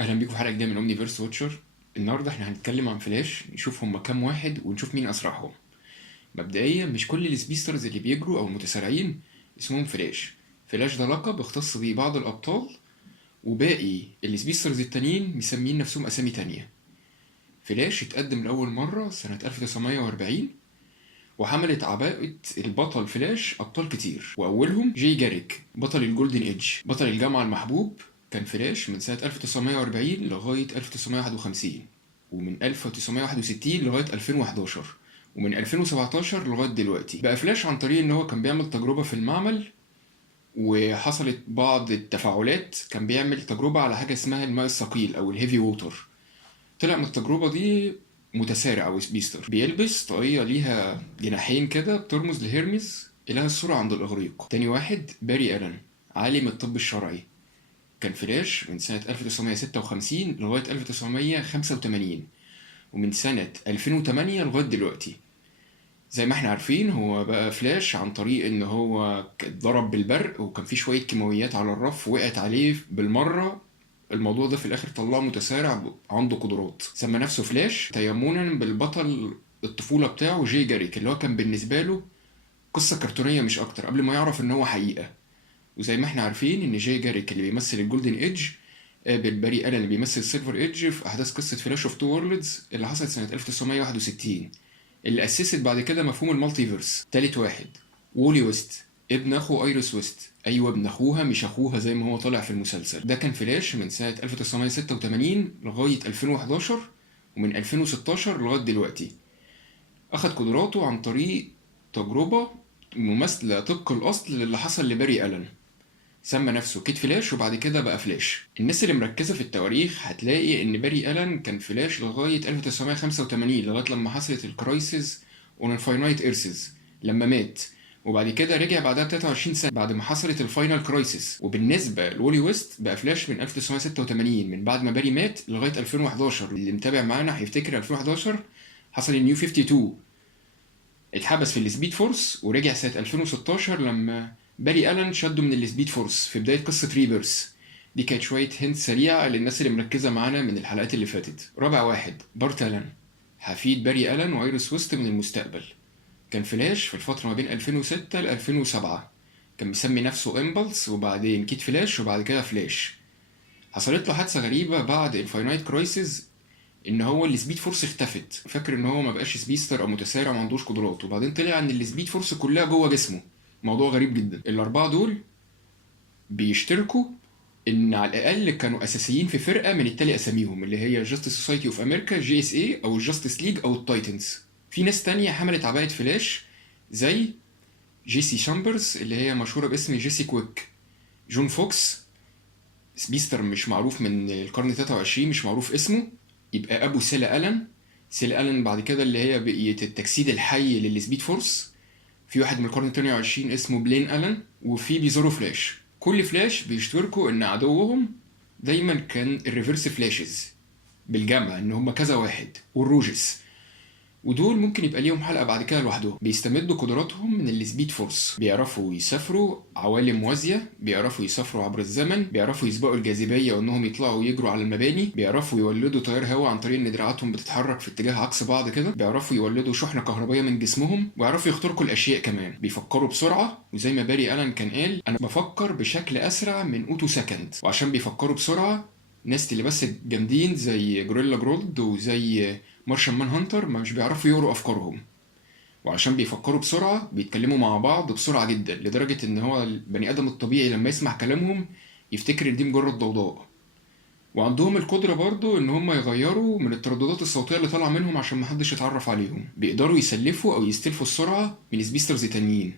اهلا بيكم في حلقه جديده من اومنيفيرس واتشر. النهارده احنا هنتكلم عن فلاش، نشوف هما كام واحد ونشوف مين اسرعهم. مبدئيا مش كل السبيسترز اللي بيجروا او المتسارعين اسمهم فلاش. فلاش ده لقب اختص بيه بعض الابطال، وباقي السبيسترز التانيين مسمين نفسهم اسامي تانية. فلاش اتقدم لاول مره سنه 1940، وحملت عباءة البطل فلاش أبطال كتير، وأولهم جاي جاريك بطل الجولدن إيدج بطل الجامعة المحبوب. كان فلاش من سنة 1940 لغاية 1951، ومن 1961 لغاية 2011، ومن 2017 لغاية دلوقتي. بقى فلاش عن طريق إن هو كان بيعمل تجربة في المعمل، وحصلت بعض التفاعلات. كان بيعمل تجربة على حاجة اسمها الماء الثقيل أو الهيفي ووتر. طلع من التجربة دي متسارع أو سبيستر، بيلبس طاقية ليها جناحين كده بترمز لهيرمس إله السرعة عند الإغريق. تاني واحد باري ألان، عالم الطب الشرعي. كان فلاش من سنة 1956 لغاية 1985، ومن سنة 2008 لغاية دلوقتي. زي ما احنا عارفين هو بقى فلاش عن طريق ان هو اتضرب بالبرق، وكان في شوية كيماويات على الرف وقعت عليه بالمرة. الموضوع ده في الاخر طلعه متسارع عنده قدرات، سمى نفسه فلاش تيمنا بالبطل الطفولة بتاعه جاي جاريك، اللي هو كان بالنسبة له قصة كرتونية مش اكتر قبل ما يعرف ان هو حقيقة. وزي ما احنا عارفين ان جاي جاريك اللي بيمثل الجولدن ايدج قابل باري ألان اللي بيمثل سيلفر ايدج في احداث قصة فلاش اوف تو وورلدز اللي حصلت سنة 1961، اللي أسست بعد كده مفهوم المالتيفيرس. تالت واحد وولي ويست، ابن أخو أيريس ويست. أيوة ابن أخوها مش أخوها زي ما هو طالع في المسلسل. ده كان فلاش من سنة 1986 لغاية 2011، ومن 2016 لغاية دلوقتي. أخد قدراته عن طريق تجربة مماثلة طبق الأصل للي حصل لباري ألان. سمى نفسه كيد فلاش وبعد كده بقى فلاش. الناس اللي مركزة في التواريخ هتلاقي ان باري ألان كان فلاش لغاية 1985، لغاية لما حصلت الكرايسيس اون الفاينايت ايرسز لما مات، وبعد كده رجع بعدها ب 23 سنة بعد ما حصلت الفاينال كرايسيس. وبالنسبة لولي ويست بقى فلاش من 1986 من بعد ما باري مات لغاية 2011. اللي متابع معانا هيفتكر 2011 حصل النيو 52، اتحبس في السبيد فورس ورجع سنة 2016 لما باري ألان شده من السبيد فورس في بداية قصة ريبيرث. دي كانت شوية هنت سريعة للناس اللي مركزة معانا من الحلقات اللي فاتت. رابع واحد بارت ألان، حفيد باري ألان وأيريس ويست من المستقبل. كان فلاش في الفترة ما بين 2006 ل 2007. كان مسمي نفسه امبلس وبعدين كيد فلاش وبعد كده فلاش. حصلت له حادثة غريبة بعد الفاينايت كرايسيس، ان هو السبيد فورس اختفت. فاكر ان هو ما بقاش سبيستر او متسارع ما عندوش قدرات، وبعدين طلع ان السبيد فورس كلها جوه جسمه. موضوع غريب جدا. الاربعه دول بيشتركوا ان على الاقل كانوا اساسيين في فرقه من التالي اساميهم، اللي هي جاستس سوسايتي اوف امريكا جي اس اي او الجاستس ليج او التايتنز. في ناس تانية حملت عباءة فلاش زي جيسي شامبرز اللي هي مشهوره باسم جيسي كويك، جون فوكس سبيستر مش معروف من القرن 23 مش معروف اسمه، يبقى ابو سيلا الان. سيلا الان بعد كده اللي هي بقية التجسيد الحي للسبيد فورس. في واحد من القرن 22 اسمه بلين الان، وفي بيزورو فلاش. كل فلاش بيشتركوا ان عدوهم دايما كان الريفرس فلاشز بالجمع، ان هم كذا واحد، والروجس. ودول ممكن يبقى ليهم حلقة بعد كده لوحدهم. بيستمدوا قدراتهم من السبيد فورس، بيعرفوا يسافروا عوالم موازية، بيعرفوا يسافروا عبر الزمن، بيعرفوا يسبقوا الجاذبية وانهم يطلعوا ويجروا على المباني، بيعرفوا يولدوا تيار هواء عن طريق ان دراعاتهم بتتحرك في اتجاه عكس بعض كده، بيعرفوا يولدوا شحنة كهربائية من جسمهم، ويعرفوا يخترقوا الاشياء كمان. بيفكروا بسرعة، وزي ما باري ألان كان قال انا بفكر بشكل اسرع من اوتو سكند. وعشان بيفكروا بسرعة، ناس اللي بس جامدين زي جوريلا جرولد وزي مارشال مان هانتر مش بيعرفوا يقروا افكارهم. وعشان بيفكروا بسرعة بيتكلموا مع بعض بسرعة جدا، لدرجة ان هو البني ادم الطبيعي لما يسمع كلامهم يفتكر ان دي مجرد ضوضاء. وعندهم القدرة برضو ان هم يغيروا من الترددات الصوتية اللي طالعة منهم عشان محدش يتعرف عليهم. بيقدروا يسلفوا او يستلفوا السرعة من سبيسترز تانيين.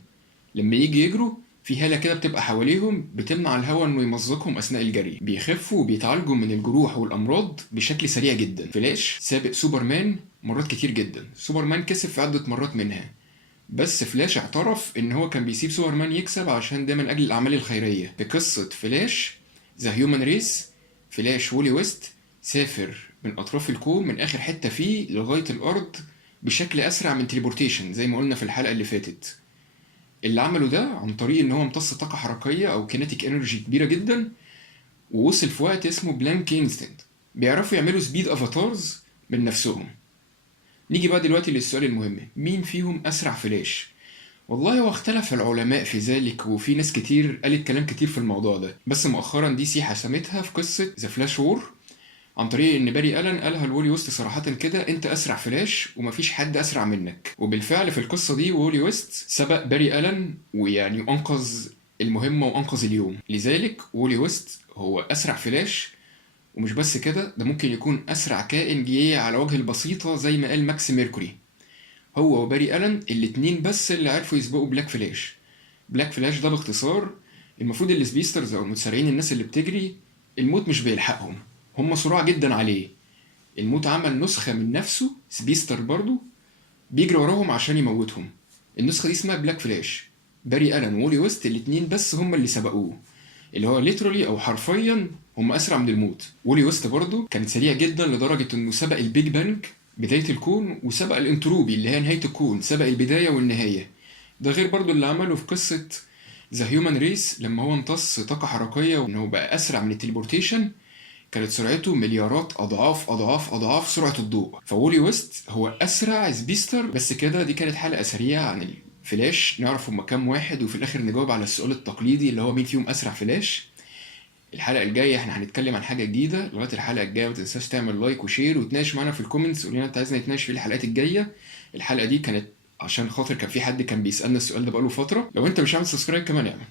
لما يجي يجروا في هالة كده بتبقى حواليهم بتمنع الهواء انه يمزقهم اثناء الجري. بيخفوا وبيتعالجوا من الجروح والامراض بشكل سريع جدا. فلاش سابق سوبرمان مرات كتير جدا، سوبرمان كسب في عدة مرات منها، بس فلاش اعترف ان هو كان بيسيب سوبرمان يكسب عشان ده من اجل الاعمال الخيرية. في قصة فلاش ذا هيومن ريس، فلاش وولي ويست سافر من اطراف الكون من اخر حتة فيه لغاية الارض بشكل اسرع من تليبورتيشن زي ما قلنا في الحلقة اللي فاتت. اللي عمله ده عن طريق ان هو امتص طاقة حركية او كينيتيك انرجي كبيرة جدا، ووصل في وقت اسمه بلانك انستنت. بيعرفوا يعملوا سبيد افاتارز من نفسهم. نيجي بقى دلوقتي للسؤال المهم، مين فيهم اسرع فلاش؟ والله هو اختلف العلماء في ذلك، وفي ناس كتير قالت كلام كتير في الموضوع ده، بس مؤخرا دي سي حسمتها في قصة ذا فلاش وور عن طريق ان باري الن قالها لولي ويست صراحة كده، انت اسرع فلاش ومفيش حد اسرع منك. وبالفعل في القصة دي وولي ويست سبق باري الن، ويعني انقذ المهمة وانقذ اليوم. لذلك وولي ويست هو اسرع فلاش. ومش بس كده، ده ممكن يكون اسرع كائن جه على وجه البسيطة زي ما قال ماكس ميركوري. هو وباري الن الاتنين بس اللي عرفوا يسبقوا بلاك فلاش. بلاك فلاش ده باختصار المفروض السبيسترز او المتسارعين، الناس اللي بتجري، الموت مش بيلحقهم، هم سرعة جدا عليه. الموت عمل نسخة من نفسه سبيستر برضو بيجري وراهم عشان يموتهم. النسخة دي اسمها بلاك فلاش. باري الن وولي ويست الاتنين بس هم اللي سبقوه، اللي هو ليترالي او حرفيا هم اسرع من الموت. وولي ويست برضو كانت سريع جدا لدرجة انه سبق البيج بانج بداية الكون، وسبق الانتروبي اللي هي نهاية الكون، سبق البداية والنهاية. ده غير برضو اللي عمله في قصة ذا هيومن ريس لما هو امتص طاقة حركية وانه بقى اسرع من التليبورتيشن. كانت سرعته مليارات اضعاف اضعاف اضعاف سرعة الضوء. فولي ويست هو اسرع سبيستر. بس كده، دي كانت حلقة سريعة عن الفلاش، نعرف هما كام واحد، وفي الاخر نجاوب على السؤال التقليدي اللي هو مين فيهم اسرع فلاش. الحلقة الجاية احنا هنتكلم عن حاجة جديدة. لغاية الحلقة الجاية ما تنساش تعمل لايك وشير وتناقش معانا في الكومنتس، قول لنا انت عايزنا نتناقش في الحلقات الجاية. الحلقة دي كانت عشان خاطر كان في حد كان بيسألنا السؤال ده بقاله فترة. لو انت مش عامل سبسكرايب كمان اعمل.